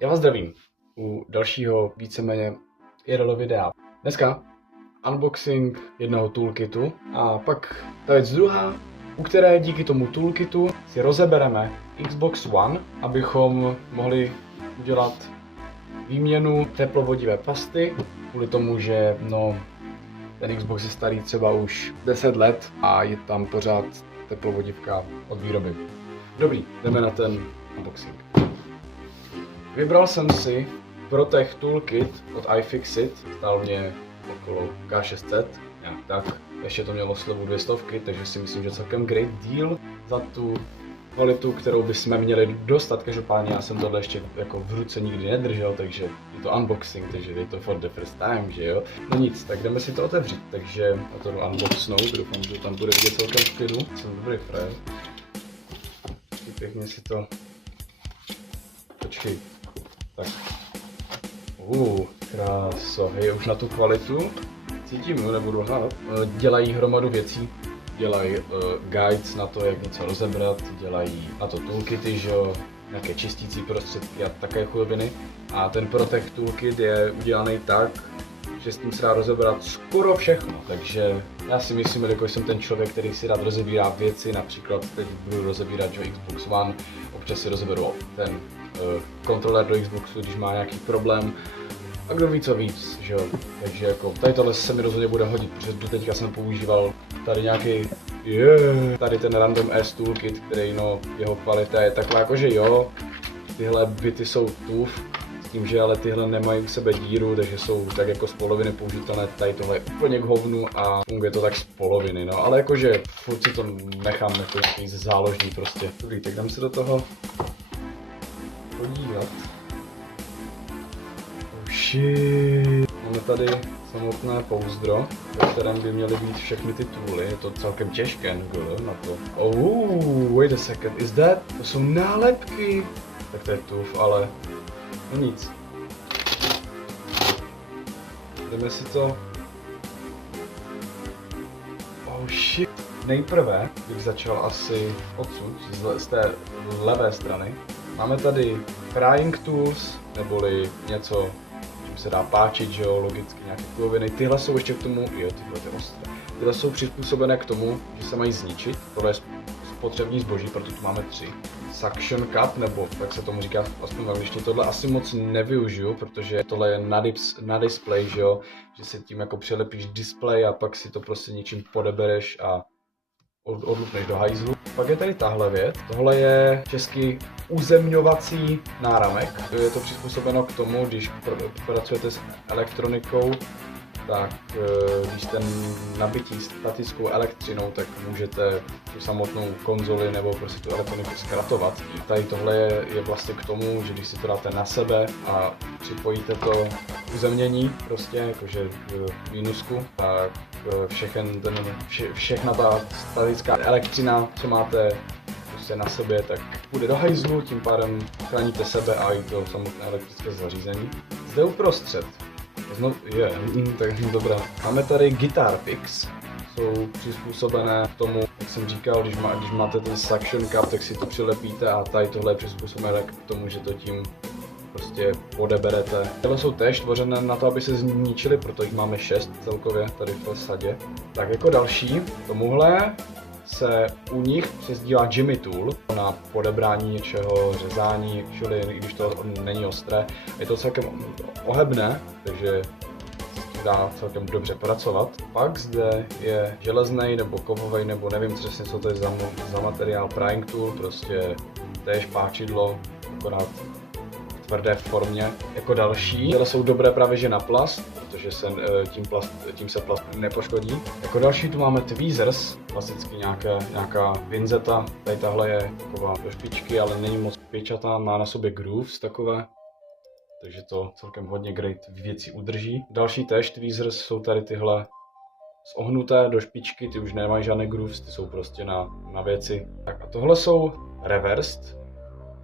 Já vás zdravím u dalšího víceméně IRL videa. Dneska unboxing jednoho toolkitu a pak ta věc druhá, u které díky tomu toolkitu si rozebereme Xbox One, abychom mohli udělat výměnu teplovodivé pasty, kvůli tomu, že ten Xbox je starý třeba už 10 let a je tam pořád teplovodivka od výroby. Dobrý, jdeme na ten unboxing. Vybral jsem si Protech Toolkit od iFixit, stál mě okolo K600, nějak tak. Ještě to mělo slevu 200, takže si myslím, že celkem great deal za tu kvalitu, kterou bychom měli dostat. Každopádně já jsem tohle ještě jako v ruce nikdy nedržel, takže je to unboxing, takže je to for the first time, že jo? No nic, tak jdeme si to otevřít, takže já to jdu unboxnout, doufám, že tam bude vidět celkem v klidu, jsem dobrý frajer. Pěkně si to... Počkej. Tak. Kráso. Je už na tu kvalitu. Cítím, nebudu lhát. Dělají hromadu věcí. Dělají guides na to, jak něco rozebrat. Dělají na to toolkity, že jo. Nějaké čistící prostředky a také chujoviny. A ten Protech Toolkit je udělaný tak, že s tím se dá rozebrat skoro všechno. Takže já si myslím, jelikož jsem ten člověk, který si rád rozebírá věci, například teď budu rozebírat Xbox One, občas si rozeberu ten kontroler do Xboxu, když má nějaký problém. A kdo ví co víc, že jo. Takže jako tady tohle se mi rozhodně bude hodit, protože doteďka jsem používal tady nějaký tady ten Random S Toolkit, který jeho kvalita je taková jako, že jo, tyhle bity jsou tuf, s tím, že ale tyhle nemají u sebe díru, takže jsou tak jako z poloviny použitelné, tady tohle je úplně k hovnu a funguje to tak z poloviny, no, ale jakože furt si to nechám jako nějaký záložní prostě. Dobrý, tak dám se do toho podívat. Oh shit. Máme tady samotné pouzdro, ve kterém by měly být všechny ty tooly. Je to celkem těžké na to. Oh, wait a second, is that? To jsou nálepky. Tak to je tuf, ale no nic. Jdeme si to... Oh shit. Nejprve bych začal asi odsud, z té levé strany. Máme tady Prying Tools, neboli něco, čím se dá páčit, že jo, logicky nějaké kujoviny. Tyhle jsou ještě k tomu, jo, tyhle je ostré. Tyhle jsou přizpůsobené k tomu, že se mají zničit. Tohle je spotřební zboží, proto tu máme 3. Suction Cup, nebo tak se tomu říká aspoň v angličtině, tohle asi moc nevyužiju, protože tohle je na display, že jo, že si tím jako přilepíš display a pak si to prostě něčím podebereš a odlupneš do hajzlu. Pak je tady tahle věc. Tohle je český uzemňovací náramek. Je to přizpůsobeno k tomu, když pracujete s elektronikou, tak když jste nabití statickou elektřinou, tak můžete tu samotnou konzoli nebo prostě tu elektroniku zkratovat. Tady tohle je vlastně k tomu, že když si to dáte na sebe a připojíte to uzemnění, prostě jakože mínusku, tak všechna ta statická elektřina, co máte prostě na sobě, tak půjde do hajzlu, tím pádem chráníte sebe a i to samotné elektrické zařízení. Zde uprostřed tak dobrá. Máme tady Guitar Picks, jsou přizpůsobené k tomu, jak jsem říkal, když máte ten suction cup, tak si to přilepíte a tady tohle je přizpůsobené k tomu, že to tím prostě odeberete. Tyhle jsou též tvořené na to, aby se zničily, proto jich máme 6 celkově tady v sadě. Tak jako další, tomuhle se u nich přezdívá Jimmy Tool na podebrání něčeho, řezání, čili i když to není ostré. Je to celkem ohebné, takže dá celkem dobře pracovat. Pak zde je železný nebo kovový, nebo nevím přesně, co to je za materiál, Prying Tool, prostě též páčidlo, akorát v tvrdé formě. Jako další, které jsou dobré právě že na plast, protože tím se plast nepoškodí. Jako další tu máme tweezers, klasicky nějaká pinzeta. Tady tahle je taková do špičky, ale není moc pěčatá, má na sobě grooves takové. Takže to celkem hodně great věcí udrží. Další též tweezers jsou tady tyhle zohnuté do špičky, ty už nemají žádné grooves, ty jsou prostě na věci. Tak a tohle jsou reversed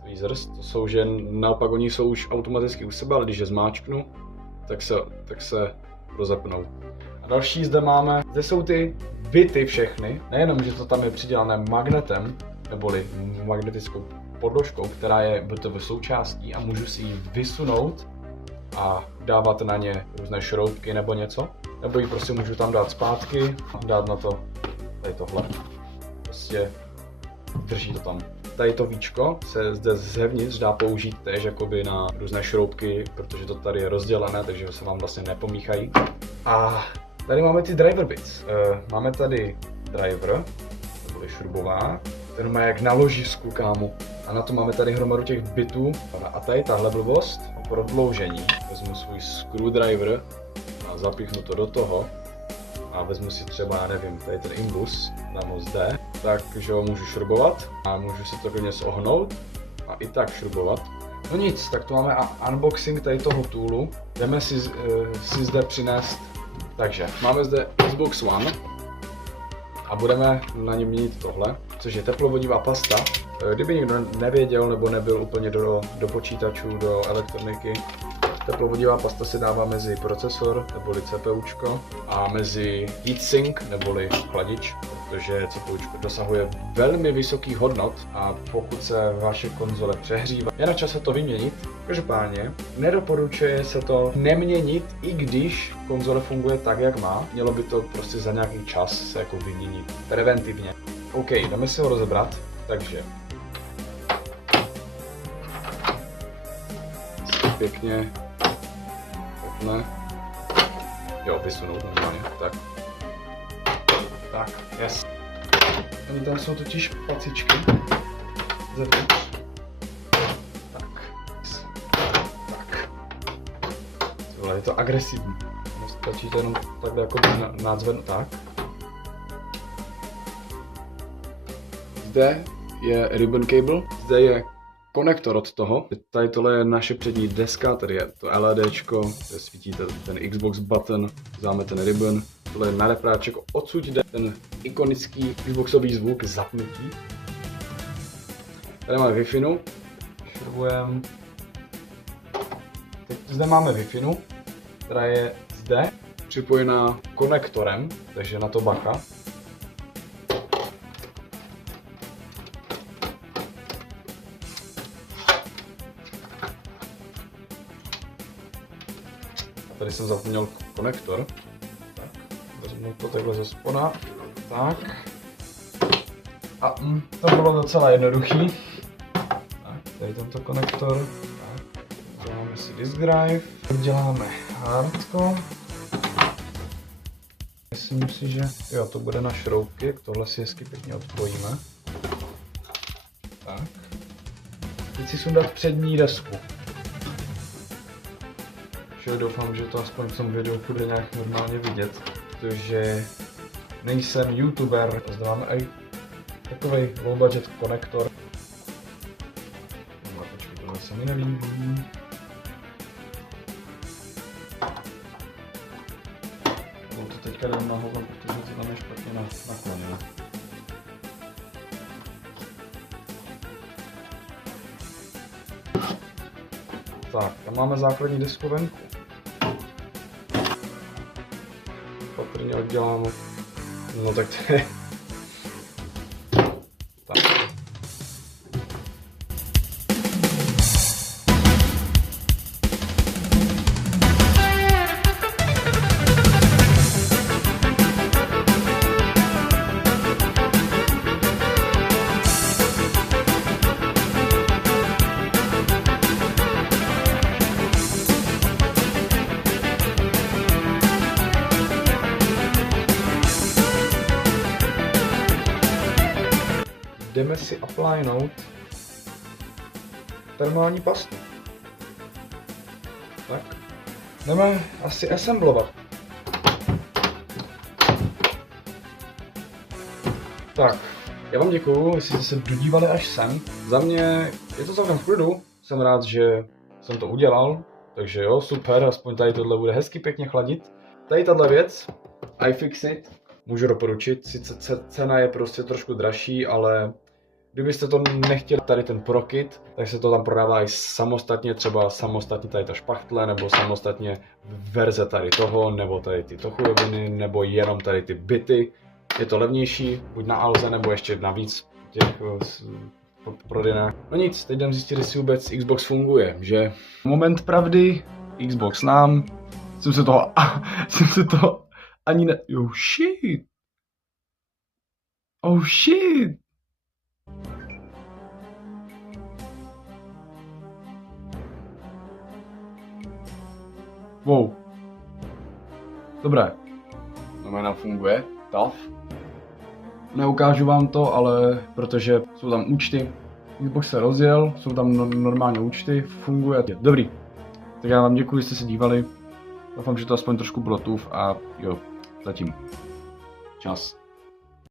tweezers, to jsou, že naopak oni jsou už automaticky u sebe, ale když je zmáčknu, tak se rozepnou. A další zde máme, zde jsou ty bity všechny, nejenom, že to tam je přidělané magnetem, neboli magnetickou podložkou, která je BTV součástí a můžu si ji vysunout a dávat na ně různé šroubky nebo něco. Nebo ji prostě můžu tam dát zpátky a dát na to tady tohle. Prostě drží to tam. Tady to víčko se zde zevnitř dá použít též jakoby na různé šroubky, protože to tady je rozdělené, takže se vám vlastně nepomíchají. A tady máme ty driver bits. Máme tady driver, to je šrubová, ten má jak na ložisku, kámo. A na to máme tady hromadu těch bitů. A tady tahle blbost, prodloužení. Vezmu svůj screwdriver a zapíchnu to do toho. A vezmu si třeba, nevím, tady ten imbus, dám ho zde, takže ho můžu šrubovat a můžu si to klidně zohnout a i tak šrubovat. No nic, tak tu máme unboxing tady toho toolu. Jdeme si zde přinést, takže máme zde Xbox One a budeme na něm měnit tohle, což je teplovodivá pasta. Kdyby někdo nevěděl nebo nebyl úplně do počítačů, do elektroniky, teplovodivá pasta se dává mezi procesor neboli CPUčko a mezi heatsink neboli chladič, protože CPUčko dosahuje velmi vysokých hodnot a pokud se vaše konzole přehřívá, je na čase to vyměnit. Každopádně nedoporučuje se to neměnit, i když konzole funguje tak, jak má. Mělo by to prostě za nějaký čas se jako vyměnit preventivně. OK, jdeme si ho rozebrat, takže pěkně takhle. Jo, vysunout normálně, tak. Tak, yes. Oni tam jsou totiž pacičky zevnitř. Tak. Tak. Tohle je to agresivní. Stačí to jenom takhle jako nadzvednout, tak. Zde je ribbon cable, zde je konektor od toho. Tady tohle je naše přední deska, tady je to LEDčko, kde svítí ten Xbox button, dáme ten ribbon. Tohle je na repráček, odsud jde ten ikonický Xboxový zvuk zapnutí. Tady máme Wi-Fi, šrubujeme. Teď zde máme Wi-Fi, která je zde připojená konektorem, takže na to bacha. Tady jsem zapomněl konektor. Tak, vezmu to takhle ze spoda. Tak. A to bylo docela jednoduchý. Tak, tady tento konektor. Tak, děláme si disk drive. Děláme hardko. Myslím si, že jo, to bude na šroubky. Tohle si hezky pěkně odpojíme. Tak. Teď si sundat přední desku. Doufám, že to aspoň v tom videu bude nějak normálně vidět, protože nejsem youtuber, zde máme i takový low budget konektor. No, počkej, tohle se mi nelíbí. To teďka dám na hovno, protože to tam je špatně nakloněno. Tak, tam máme základní desku venku. Patrně odděláme. No tak to je. Tak. Jdeme si applynout termální pastu. Tak. Jdeme asi assemblovat. Tak, já vám děkuju, jestli jste se dodívali až sem. Za mě je to celkem v klidu. Jsem rád, že jsem to udělal. Takže jo, super, aspoň tady tohle bude hezky pěkně chladit. Tady tahle věc, iFixit, můžu doporučit. Sice cena je prostě trošku dražší, ale kdybyste to nechtěli tady ten ProKit, tak se to tam prodává i samostatně, třeba samostatně tady ta špachtle, nebo samostatně verze tady toho, nebo tady ty chujoviny, nebo jenom tady ty bity. Je to levnější, buď na Alze, nebo ještě navíc těch prodejná. No nic, teď jdem zjistit, jestli vůbec Xbox funguje, že? Moment pravdy, Xbox nám, jsem se toho ani ne... Oh shit. Oh shit. Wow. Dobré. No, nám funguje. Tough. Neukážu vám to, ale protože jsou tam účty. Xbox se rozjel, jsou tam normálně účty, funguje. Dobrý. Tak já vám děkuji, že jste se dívali. Doufám, že to aspoň trošku bylo tuf a jo, zatím. Čas.